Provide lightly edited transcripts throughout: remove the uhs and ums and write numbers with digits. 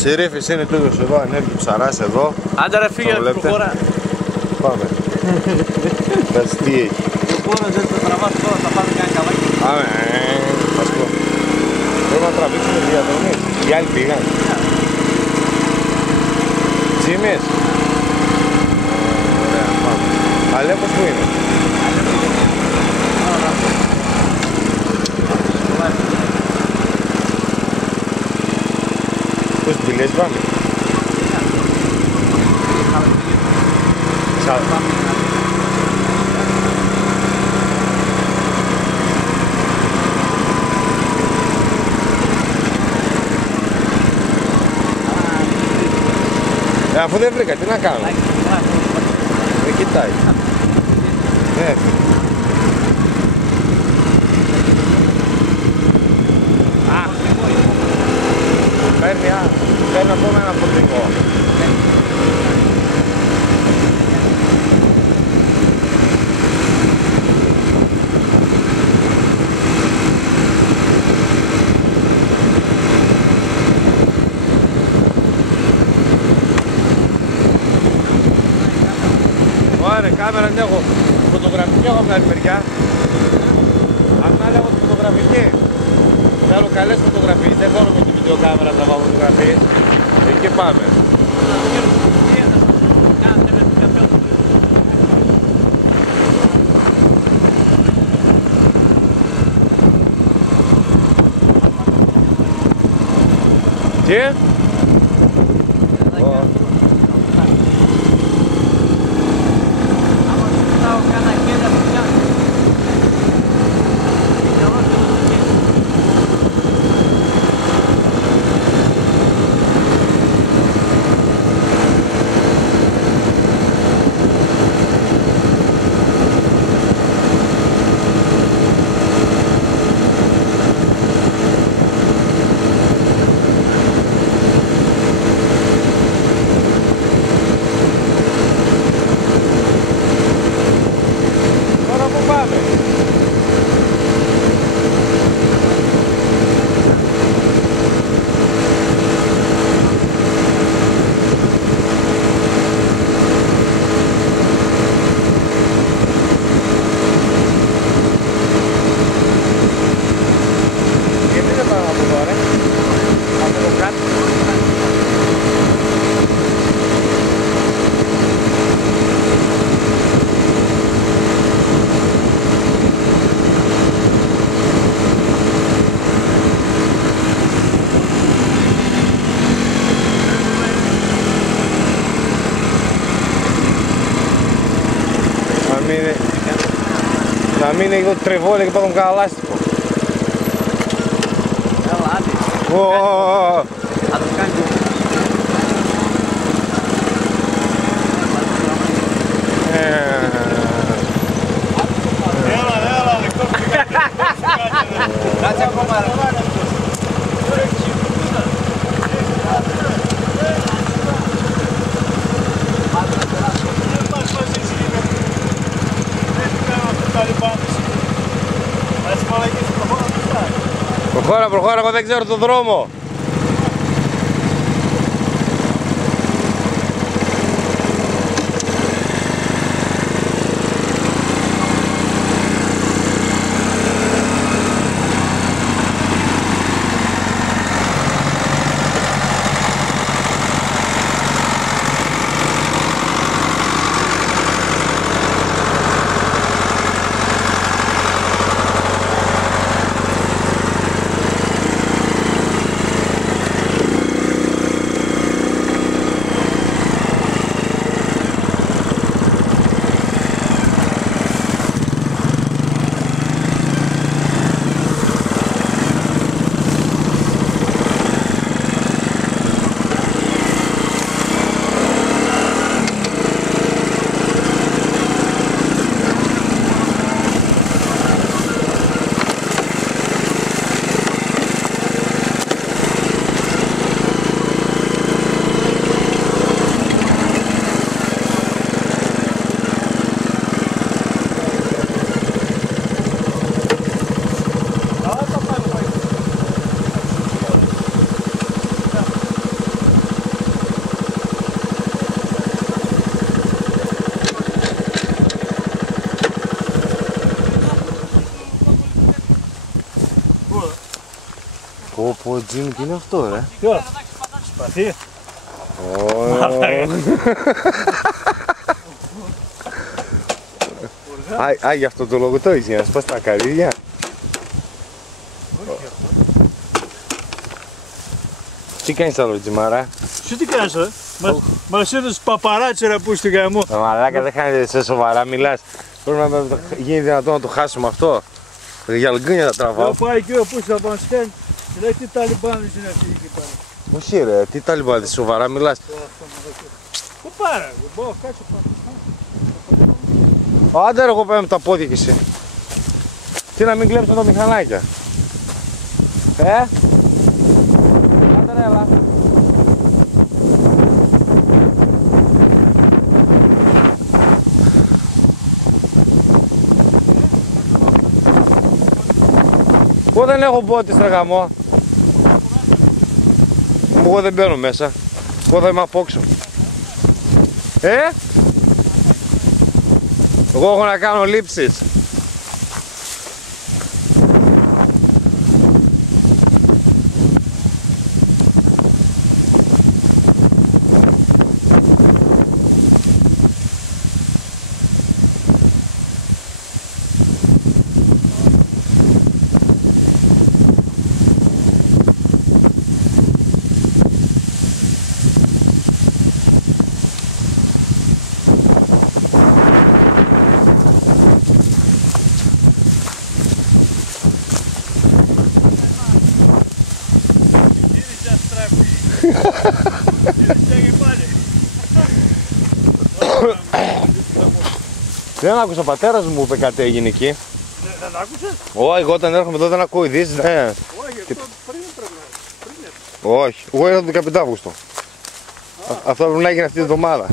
Συρρήφης είναι τούτος εδώ, ανέβηκε ψαράς εδώ. Άντε ρε φύγε, προχώρα. Πάμε. Πες τι έχει. Προχώρα, δεν το τραβάς τώρα, θα πάμε κάνει καλάκι. Πάμε, θα σου πω. Πρέπει να τραβήξουμε διαδρομές. Οι άλλοι πήγαν. Τζίμες. Ωραία, πάμε. Αλέπος που είναι. Πώς μπηλές πάμε. Αφού δεν βρήκα, τι να κάνω. Δεν κοιτάει. Ναι. Παίρνει ακόμα ένα φορτηγό. Ωραία, κάμερα δεν έχω. Φωτογραφική έχω από την άλλη μεριά. Αυτά λέγω τη φωτογραφική. Θέλω καλές φωτογραφίες, δεν θέλω με τη βιντεοκάμερα να βάλω φωτογραφίες. Εκεί πάμε. Τι? Να μην είναι το τρεβόλι και πάμε κάνα λάστιχο. Έλα, άντε. Θα το κάνει. Έλα, λεπτό που κάτσε ακόμα ρε. Προχώρα, εγώ δεν ξέρω τον δρόμο. Πω Τζίμι, τι είναι αυτό ρε? Ποιο? Σπαθί. Α, γι' αυτό το λόγο το έχεις, για να σπάς τα καρύδια. Τι κάνεις άλλο Τζιμάρα? Σου τι κάνεις ρε? Μας έδωσες παπαράτσι ρε που στη γαμό. Μαλάκα δεν χάνεται σε σοβαρά μιλάς. Πρέπει να γίνει δυνατόν να το χάσουμε αυτό. Για λγκούνια τα τραβάω. Θα πάει και ο που θα μας κάνει. Λέει τι ταλιμπάνες είναι αυτοί εκεί πέρα. Όχι ρε, τι ταλιμπάδες, σοβαρά μιλάς. Πού πάρε, μπορώ κάτσε πάνω. Άντε ρε, εγώ πάμε με τα πόδια κι εσύ. Τι να μην κλέψω τα μηχανάκια. Άντε ρε, έλα. Εγώ δεν έχω μπότη στα γαμό. Εγώ δεν μπαίνω μέσα. Εγώ θα είμαι από όξω. Εγώ έχω να κάνω λήψεις. Δεν άκουσα, ο πατέρας μου είπε κάτι έγινε εκεί. Δεν άκουσες? Όχι, εγώ όταν έρχομαι εδώ δεν ακούω ειδήσεις, ναι. Όχι, αυτό πριν πρέπει να. Όχι, εγώ ήρθα τον 15 Αύγουστο. Αυτό πρέπει να έγινε αυτή τη εβδομάδα.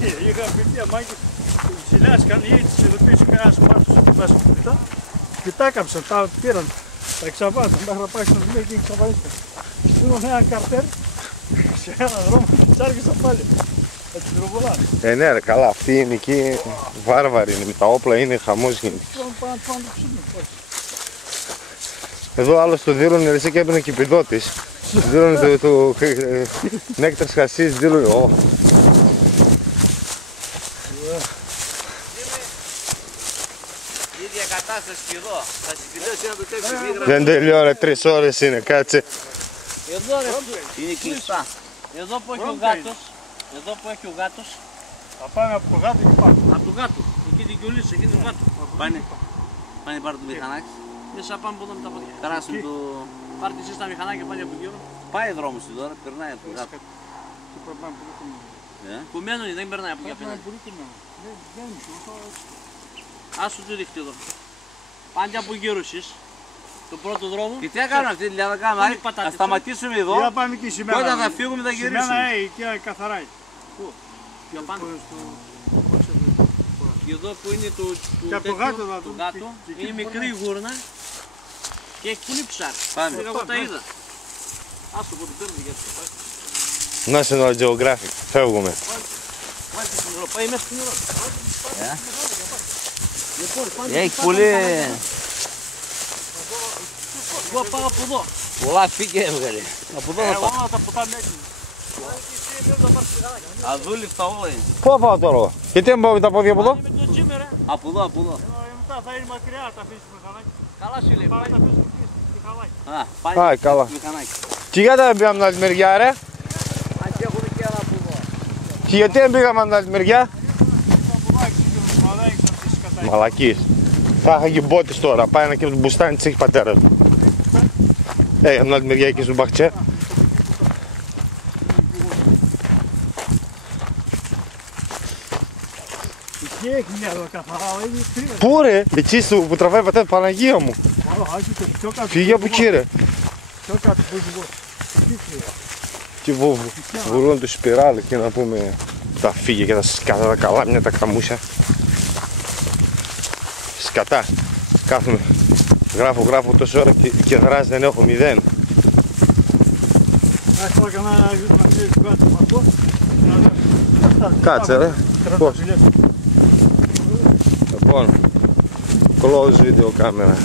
Είχα πει αμάκη, ψηλιάστηκαν ή τις ειδοποίησαν κανένας μάρτος μέσα από τα και τα έκαψαν, τα πήραν, τα εξαβάζαν μέχρι να πάει στο βιβλίο και εξαβαλίστηκαν. Στείλουν ένα καρτέρ σε ένα δρόμο και τις άρχισαν πάλι. Θα τις τροβολάνε. Ναι ρε, καλά, αυτοί είναι εκεί βάρβαροι, είναι, με τα όπλα είναι χαμός γίνεται. Πάνε το ψήνουν, πώς. Εδώ άλλος το δίνουν εσύ και έπαιρνε κηπηδότης. Δίνουν το νέκταρ χασίς, δίνουν. Ίδια κατάσταση και εδώ. Θα συμπληρώσει ένα το τέξι μίγρα. Δεν τελειώ ρε, 3 ώρες είναι, κάτσε. Εδώ ρε, είναι κλειστά. Εδώ που έχει ο γάτος. Εδώ που έχει ο γάτος. Θα πάμε από το γάτο και πάμε. Από το γάτο. Εκεί την κιολίση, εκεί του γάτου. Πάνε. Πάνε πάρε το μηχανάκι. Μέσα πάμε από εδώ με τα πόδια. Περάσουμε το. Πάρτε εσείς τα μηχανάκια πάλι από γύρω. Πάει δρόμος του τώρα, περνάει από το γάτο. Που μένουν, δεν περνάει από εκεί απέναντι. Άσου τι ρίχνει εδώ. Πάνε από γύρω εσείς. Το πρώτο δρόμο. Και τι θα κάνουμε αυτή τη δουλειά, θα κάνουμε. Θα σταματήσουμε εδώ. Για πάμε εκεί σήμερα. Όταν θα φύγουμε θα γυρίσουμε. Σήμερα εκεί καθαρά. Πού? Πιο πάνω. Και εδώ που είναι το γάτο, είναι μικρή γούρνα και έχει πολύ ψάρι. Πάμε. Εγώ τα είδα. Άσο που το παίρνει γιατί το πάει. National Geographic, φεύγουμε. Πάει μέσα στην ώρα. Έχει πολύ. Εγώ πάω από εδώ. Πολλά φύγε έβγαλε. Από εδώ θα πάω. Όλα τα ποτάμια έτσι. Αδούληφτα όλα είναι. Πού θα πάω τώρα, γιατί δεν πάω με τα πόδια από εδώ. Με το τζίμι ρε. Από εδώ, από εδώ. Μετά θα είναι μακριά, τα αφήσεις με χαλάκι. Καλά σου λέει. Πάμε τα αφήσεις εκεί στη χαλάκι. Α, πάει καλά. μηχανάκι. Και γιατί δεν πήγαμε την άλλη μεριά ρε. Αν και έχουν και άλλα από εδώ. Και γιατί δεν πήγαμε την άλλη μεριά. Μαλακής. Θα είχα και μπότης τώρα, πάει ένα και από τον μπουστάνι της έχει πατέρας μου. Από την άλλη μεριά εκεί στον Μπαχτσέ. Εκεί έχει μια εδώ καθαρά, είναι κρύβες. Πού ρε, εκεί που τραβάει η πατέρα, Παναγία μου. Φύγε από εκεί ρε. Πιο κάτω που έχει εγώ. Εκεί κρύβες. Και βουρούν το σπιράλ και να πούμε τα φύγε και τα σκάτα, τα καλάμια, τα καμούσια. Σκατά. Κάθομαι. Γράφω τόση ώρα και δράση δεν έχω, 0. Κάτσε ρε. Πώς. Λοιπόν, close video camera.